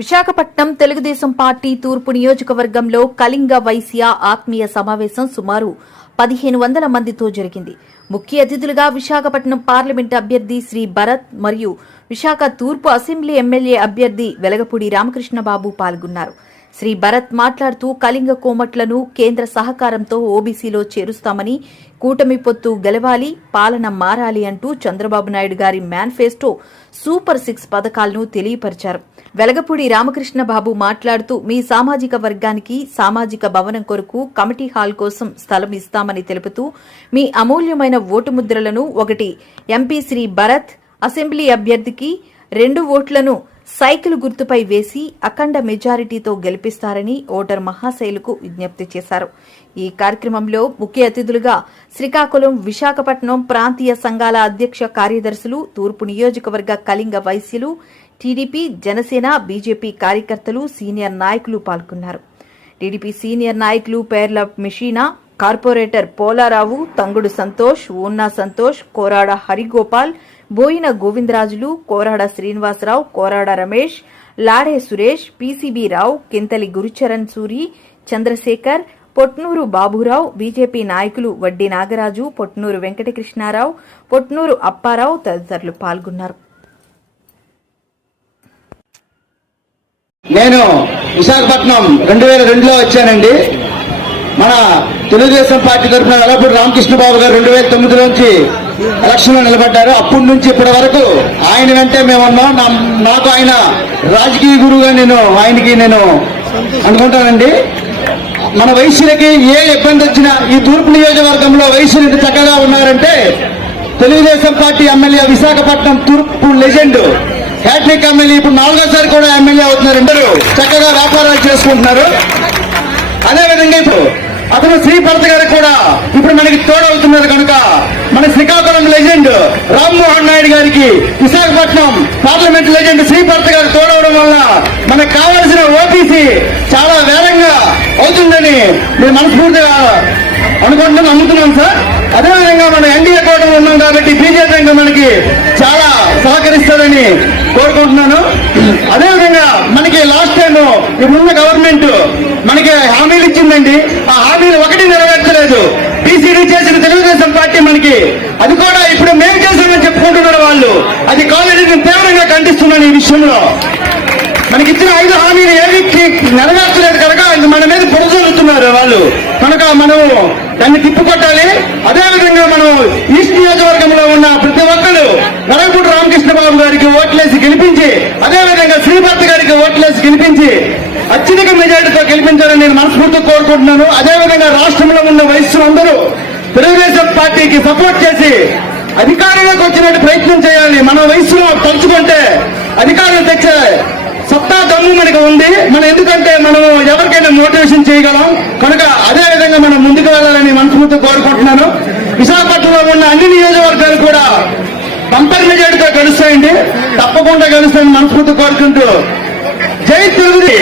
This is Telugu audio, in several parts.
విశాఖపట్నం తెలుగుదేశం పార్టీ తూర్పు నియోజకవర్గంలో కళింగ వైశ్య ఆత్మీయ సమావేశం సుమారు పదిహేను వందల మందితో జరిగింది. ముఖ్య అతిథులుగా విశాఖపట్నం పార్లమెంట్ అభ్యర్థి శ్రీ భరత్ మరియు విశాఖ తూర్పు అసెంబ్లీ ఎమ్మెల్యే అభ్యర్థి వెలగపూడి రామకృష్ణబాబు పాల్గొన్నారు. శ్రీ భరత్ మాట్లాడుతూ కళింగ కోమట్లను కేంద్ర సహకారంతో ఓబీసీలో చేరుస్తామని కూటమి పొత్తు గెలవాలి పాలన మారాలి అంటూ చంద్రబాబు నాయుడు గారి మేనిఫెస్టో సూపర్ సిక్స్ పథకాలను తెలియపరిచారు. వెలగపూడి రామకృష్ణ బాబు మాట్లాడుతూ మీ సామాజిక వర్గానికి సామాజిక భవనం కొరకు కమిటీ హాల్ కోసం స్థలం ఇస్తామని తెలుపుతూ మీ అమూల్యమైన ఓటు ముద్రలను ఒకటి ఎంపీ శ్రీ భరత్ అసెంబ్లీ అభ్యర్థికి రెండు ఓట్లను సైకిల్ గుర్తుపై వేసి అఖండ మెజారిటీతో గెలిపిస్తారని ఓటర్ మహాశైలుకు విజ్ఞప్తి చేశారు. ఈ కార్యక్రమంలో ముఖ్య అతిథులుగా శ్రీకాకుళం విశాఖపట్నం ప్రాంతీయ సంఘాల అధ్యక్ష కార్యదర్శులు తూర్పు నియోజకవర్గ కళింగ వైశ్యులు టీడీపీ జనసేన బీజేపీ కార్యకర్తలు సీనియర్ నాయకులు పాల్గొన్నారు. టీడీపీ సీనియర్ నాయకులు పేర్ల మిషీనా corporator Polarao Tangudu Santosh ఊన్నా Santosh Korada Harigopal Boina Govindarajulu Korada Srinivasarao Korada Ramesh Lade Suresh PCB Rao Kinthali Gurucharan Suri Chandrasekhar Potnuru Baburao BJP నాయకులు వడ్డి నాగరాజు పొట్నూరు వెంకటకృష్ణారావు పొట్నూరు అప్పారావు తదితరులు పాల్గొన్నారు. నేను విశాఖపట్నం రెండు వేల రెండులో వచ్చానండి. మన తెలుగుదేశం పార్టీ తరఫున వెలపూడి రామకృష్ణ బాబు గారు రెండు వేల తొమ్మిది నుంచి లో నిలబడ్డారు. అప్పటి నుంచి ఇప్పటి వరకు ఆయన వెంటే మేము నాకు ఆయన రాజకీయ గురువుగా నేను ఆయనకి నేను అనుకుంటానండి. మన వైశ్యులకి ఏ ఇబ్బంది వచ్చినా ఈ తూర్పు నియోజకవర్గంలో వైశ్యులు ఇంత చక్కగా ఉన్నారంటే తెలుగుదేశం పార్టీ ఎమ్మెల్యే విశాఖపట్నం తూర్పు లెజెండ్ హ్యాట్రిక్ ఎమ్మెల్యే ఇప్పుడు నాలుగోసారి కూడా ఎమ్మెల్యే అవుతున్నారు. ఇద్దరు చక్కగా వ్యాపారాలు చేసుకుంటున్నారు. అదే విధంగా ఇప్పుడు అతను శ్రీభరత్ గారు కూడా ఇప్పుడు మనకి తోడవుతున్నారు కనుక మన శ్రీకాకుళం లెజెండ్ రామ్మోహన్ నాయుడు గారికి విశాఖపట్నం పార్లమెంట్ లెజెండ్ శ్రీభర్త గారు తోడవడం వల్ల మనకు కావాల్సిన ఓబీసీ చాలా వేగంగా అవుతుందని నేను మనస్ఫూర్తిగా అనుకుంటున్నాం నమ్ముతున్నాం సార్. అదేవిధంగా మనం ఎన్డీఏ కూటమి ఉన్నాం కాబట్టి బీజేపీ రంగం మనకి చాలా సహకరిస్తుందని కోరుకుంటున్నాను. అదేవిధంగా మనకి లాస్ట్ టైం ఇప్పుడున్న గవర్నమెంట్ మనకి హామీలు ఇచ్చిందండి. ఆ హామీలు ఒకటి నెరవేర్చలేదు. బీసీలు చేసిన తెలుగుదేశం పార్టీ మనకి. అది కూడా ఇప్పుడు మేము చేసామని చెప్పుకుంటున్నారు వాళ్ళు. అది కాలేజీని తీవ్రంగా ఖండిస్తున్నాను ఈ విషయంలో. మనకి ఇచ్చిన ఐదు హామీలు ఏవి నెరవేర్చలేదు కనుక ఇంక మన మీద పొరజల్లుతున్నారు వాళ్ళు. కనుక మనం దాన్ని తిప్పుకొట్టాలి. అదేవిధంగా మనం ఈస్ట్ నియోజకవర్గంలో ఉన్న ప్రతి ఒక్కరు నరగపూడి రామకృష్ణ బాబు గారికి ఓట్లేసి గెలిపించి అదేవిధంగా శ్రీభర్త గారికి ఓట్లేసి గెలిపించి అత్యధిక మెజార్టీతో గెలిపించాలని నేను మనస్ఫూర్తిగా కోరుకుంటున్నాను. అదేవిధంగా రాష్ట్రంలో ఉన్న వయస్సులందరూ తెలుగుదేశం పార్టీకి సపోర్ట్ చేసి అధికారంలోకి వచ్చినట్టు ప్రయత్నం చేయాలి. మన వయసులో తలుచుకుంటే అధికారం తెచ్చే సత్తా దమ్ము మనకు ఉంది. మనం ఎందుకంటే మనం ఎవరికైనా మోటివేషన్ చేయగలం. కనుక అదే విధంగా మనం ముందుకు వెళ్ళాలని మనస్ఫూర్తి కోరుకుంటున్నాను. విశాఖపట్నంలో ఉన్న అన్ని నియోజకవర్గాలు కూడా బంపర్ మెజార్టీతో గెలుస్తాయండి. తప్పకుండా గెలుస్తాయని మనస్ఫూర్తి కోరుకుంటూ జై తెలుగుది.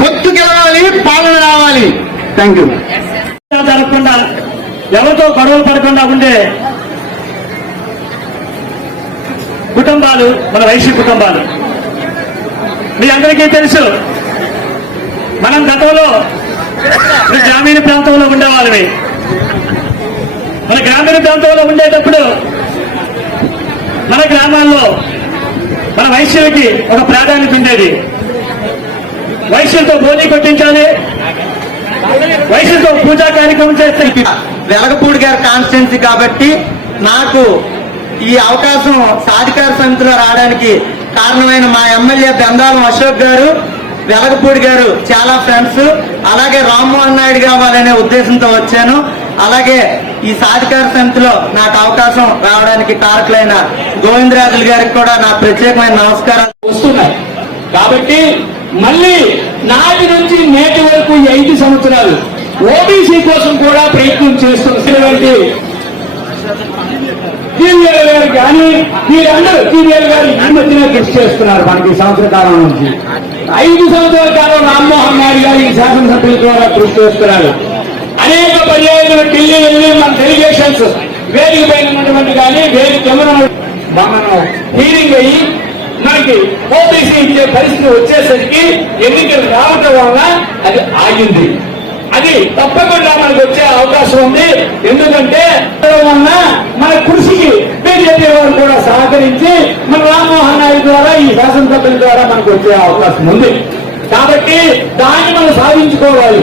పొత్తు గెలవాలి పాలన రావాలి. థ్యాంక్ యూ జరగకుండా ఎవరితో గొడవలు పడకుండా ఉండే కుటుంబాలు మన వైశ్య కుటుంబాలు. మీ అందరికీ తెలుసు మనం గతంలో గ్రామీణ ప్రాంతంలో ఉండేవాళ్ళమే. మన గ్రామీణ ప్రాంతంలో ఉండేటప్పుడు మన గ్రామాల్లో మన వైశ్యులకి ఒక ప్రాధాన్యత ఉండేది. వైశ్యులతో భోజీ కొట్టించాలి వైశ్యులతో పూజా కార్యక్రమం చేస్తే వెలగపూడి గారి కాన్స్టిట్యున్సీ కాబట్టి నాకు ఈ అవకాశం సాధికార సమితిలో రావడానికి కారణమైన మా ఎమ్మెల్యే బెందాలం అశోక్ గారు వెలగపూడి గారు చాలా ఫ్రెండ్స్. అలాగే రామ్మోహన్ నాయుడు కావాలనే ఉద్దేశంతో వచ్చాను. అలాగే ఈ సాధికార సమితిలో నాకు అవకాశం రావడానికి కారకులైన గోవిందరాజులు గారికి కూడా నా ప్రత్యేకమైన నమస్కారాలు. వస్తున్నాయి. కాబట్టి మళ్ళీ నాటి నుంచి నేటి వరకు ఐదు సంవత్సరాలు ఓబీసీ కోసం కూడా ప్రయత్నం చేస్తున్నటువంటి టీవీఎల్ గారు కానీ వీళ్ళందరూ టీవీఎల్ గారు ఈ మధ్యన కృషి చేస్తున్నారు మనకి సంవత్సర కాలం నుంచి. ఐదు సంవత్సరాల కాలం రామ్మోహన్ నాయుడు గారు ఈ శాసనసభ్యుల ద్వారా కృషి చేస్తున్నారు. అనేక పర్యాయాలు ఢిల్లీ వెళ్ళి మన డెలిగేషన్స్ వేదిక పైన కానీ వేదిక కింద మనం హీరింగ్ అయ్యి మనకి ఓబీసీ ఇచ్చే పరిస్థితి వచ్చేసరికి ఎన్నికలు రావటం వలన అది ఆగింది. అది తప్పకుండా మనకు వచ్చే అవకాశం ఉంది. ఎందుకంటే వలన మన కృషికి బీజేపీ వారు కూడా సహకరించి మన రామ్మోహన్ నాయుడు ద్వారా ఈ శాసనసభ్యుల ద్వారా మనకు వచ్చే అవకాశం ఉంది. కాబట్టి దాన్ని మనం సాధించుకోవాలి.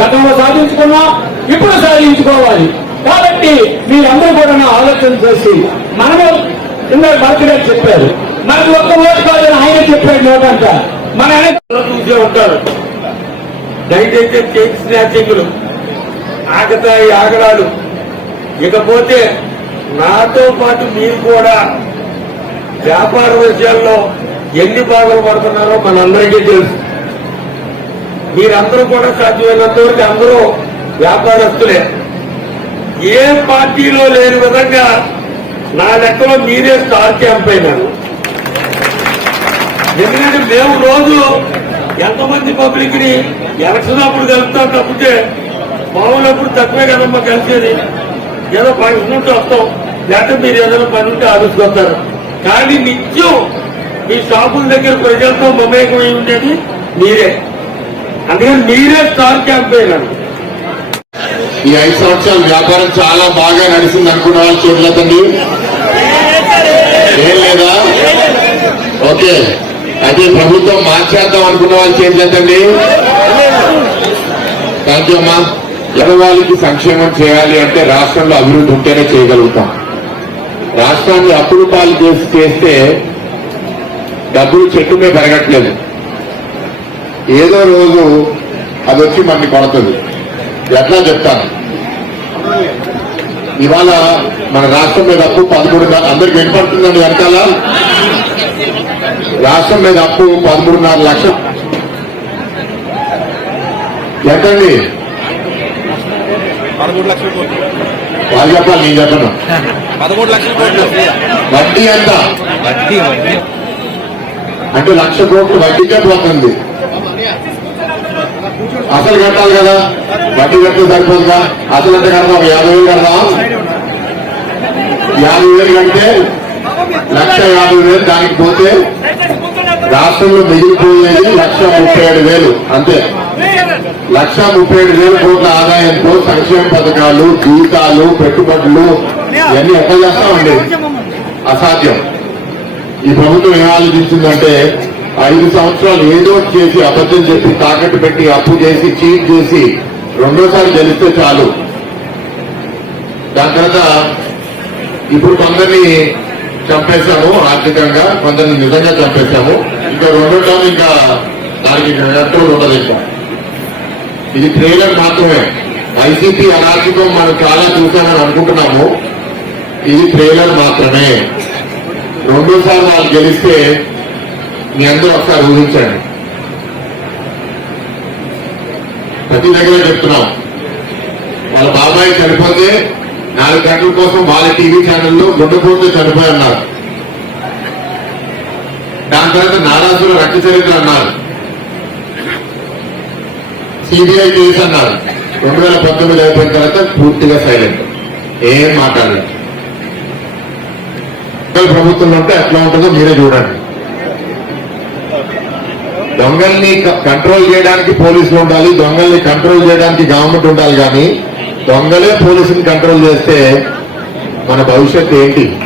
గతంలో సాధించుకున్నాం ఇప్పుడు సాధించుకోవాలి. కాబట్టి మీరందరూ కూడా నా ఆలోచన చేసి మనము ఇందాక భరత్ గారు చెప్పారు. మనకు ఒక్క ఓటు కాదని ఆయన చెప్పాడు నోటంట మన చూసే ఉంటారు. దయచేసి చేతి స్నాచింగ్లు ఆగతాయి ఆగడాలు. ఇకపోతే నాతో పాటు మీరు కూడా వ్యాపార విషయాల్లో ఎన్ని బాధలు పడుతున్నారో మనందరికీ తెలుసు. మీరందరూ కూడా సాధ్యమైనంత వరకు అందరూ వ్యాపారస్తులే. ఏ పార్టీలో లేని విధంగా నా లెక్కలో మీరే స్టార్ క్యాంప్ అయినారు. ఎందుకంటే మేము రోజు ఎంతమంది పబ్లిక్ని ఎలక్షన్ అప్పుడు కలుపుతాం తప్పితే మామూలప్పుడు తక్కువే కదమ్మా కలిసేది. ఏదో పని ఉంటే వస్తాం. లేకపోతే మీరు ఏదైనా పని ఉంటే ఆలోచిస్తారు. కానీ నిత్యం మీ షాపుల దగ్గర ప్రజలతో మమేకమై ఉండేది మీరే. అందుకని మీరే స్టార్ క్యాంపెయిన్ అని ఈ ఐదు సంవత్సరాల వ్యాపారం చాలా బాగా నడిచింది అనుకున్న వాళ్ళు చూడలేదండి ఏం లేదా? ఓకే. అది ప్రభుత్వం మార్చేద్దాం అనుకున్న వాళ్ళు చేయలేదండి థ్యాంక్ యూ అమ్మా సంక్షేమం చేయాలి అంటే రాష్ట్రంలో అభివృద్ధి ఉంటేనే చేయగలుగుతాం. రాష్ట్రాన్ని అప్పులు పాలు చేసి చేస్తే డబ్బులు చెట్టుమే పెరగట్లేదు. ఏదో రోజు అది వచ్చి మనకి పడుతుంది ఎట్లా చెప్తాను? ఇవాళ మన రాష్ట్రం మీద అప్పు పదమూడు అందరికి వినపడుతుందండి వెనకాల? రాష్ట్రం మీద అప్పు పదమూడున్నర లక్షలు. ఎంతండి వాళ్ళు చెప్పాలి నేను చెప్పను. పదమూడు లక్షల వడ్డీ ఎంత? వడ్డీ అంటే లక్ష కోట్లు వడ్డీకే పోతుంది అసలు కట్టాలి కదా? వడ్డీ కడితే సరిపోతుందా? అసలు ఎంత కడదాం యాభై వేలు కడదాం యాభై వేలు కంటే లక్ష యాభై వేలు దానికి పోతే రాష్ట్రంలో మిగిలిపోయేది లక్ష ముప్పై ఏడు వేలు అంతే. లక్ష ముప్పై ఏడు వేల కోట్ల ఆదాయంతో సంక్షేమ పథకాలు జీతాలు పెట్టుబడులు ఇవన్నీ ఎక్కడ చేస్తామండి? అసాధ్యం. ఈ ప్రభుత్వం ఏం ఆలోచించిందంటే ఐదు సంవత్సరాలు ఏదో చేసి అబద్ధం చెప్పి తాకట్టు పెట్టి అప్పు చేసి చీట్ చేసి రెండోసారి గెలిస్తే చాలు. దాని తర్వాత ఇప్పుడు కొందరిని చంపేశాము ఆర్థికంగా కొందరిని నిజంగా చంపేశాము ఇంకా రెండో టర్మ్ ఇంకా దానికి కంట్రోల్ ఉండదు ఇంకా. ఇది ట్రైలర్ మాత్రమే. వైసీపీ అరాచకం మనం చాలా చూసామని అనుకుంటున్నాము. ఇది ట్రైలర్ మాత్రమే. రెండోసారి వాళ్ళు గెలిస్తే మీ అందరూ ఒకసారి ఊహించండి. ప్రతి దగ్గర చెప్తున్నాం. వాళ్ళ బాబాయ్ చనిపోతే నాలుగు గంటల కోసం వాళ్ళ టీవీ ఛానల్లో గుండెపోతే చనిపోయి అన్నారు దాని తర్వాత నారాసుల రక్త చరిత్ర అన్నారు. సిబిఐ కేసు అన్నారు. రెండు వేల పంతొమ్మిది అయిపోయిన తర్వాత పూర్తిగా సైలెంట్ ఏం మాట్లాడలేదు. ప్రభుత్వంలో ఉంటే ఎట్లా ఉంటుందో మీరే చూడండి. దొంగల్ని కంట్రోల్ చేయడానికి పోలీసులు ఉండాలి దొంగల్ని కంట్రోల్ చేయడానికి గవర్నమెంట్ ఉండాలి కానీ దొంగలే పోలీసుని కంట్రోల్ చేస్తే మన భవిష్యత్ ఏంటి?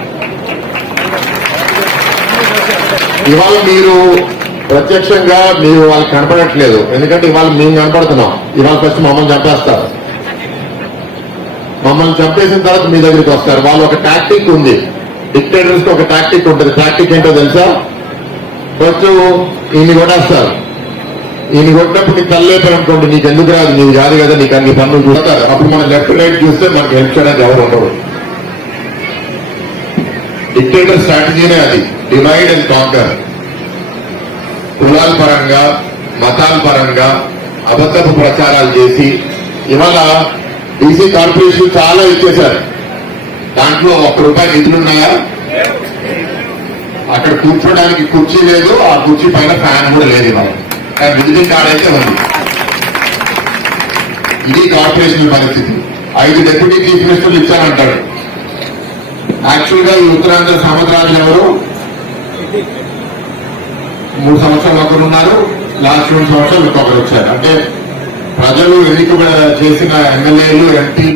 ఇవాళ మీరు ప్రత్యక్షంగా మీరు వాళ్ళకి కనపడట్లేదు. ఎందుకంటే ఇవాళ మేము కనపడుతున్నాం. ఇవాళ ఫస్ట్ మమ్మల్ని చంపేస్తారు. మమ్మల్ని చంపేసిన తర్వాత మీ దగ్గరికి వస్తారు. వాళ్ళు ఒక టాక్టిక్ ఉంది. డిక్టేటర్స్ ఒక టాక్టిక్ ఉంటుంది. టాక్టిక్ ఏంటో తెలుసా? ఫస్ట్ ఈయన కొట్టేస్తారు. నేను కొట్టినప్పుడు నీకు తల్లేపారు అనుకోండి నీకు ఎందుకు రాదు? నీకు కాదు కదా నీకు అన్ని పనులు చూస్తారు. అప్పుడు మనం లెఫ్ట్ రైట్ చూస్తే మనకి హెల్ప్ చేయడానికి ఎవరు ఉండరు. డిక్టేటర్ స్ట్రాటజీనే అది. డివైడ్ అండ్ కాంకర్ కులాల పరంగా మతాల పరంగా అబద్ధపు ప్రచారాలు చేసి ఇవాళ డీసీ కార్పొరేషన్ చాలా ఇచ్చేశారు. దాంట్లో ఒక్క రూపాయి నిధులున్నాయా అక్కడ కూర్చోడానికి కుర్చీ లేదు ఆ కుర్చీ పైన ఫ్యాన్ కూడా లేదు ఇవాళ. విజిటింగ్ కార్డ్ అయితే ఉంది. ఇది కార్పొరేషన్ పరిస్థితి. ఐదు డెప్యూటీ చీఫ్ మినిస్టర్లు ఇచ్చారంటాడు. యాక్చువల్గా ఈ ఉత్తరాంధ్ర సముద్రాలు ఎవరు? మూడు సంవత్సరాలు ఒకరు ఉన్నారు. లాస్ట్ రెండు సంవత్సరాలు ఇంకొకరు వచ్చారు. అంటే ప్రజలు ఎన్నిక చేసిన ఎమ్మెల్యేలు ఎంపీ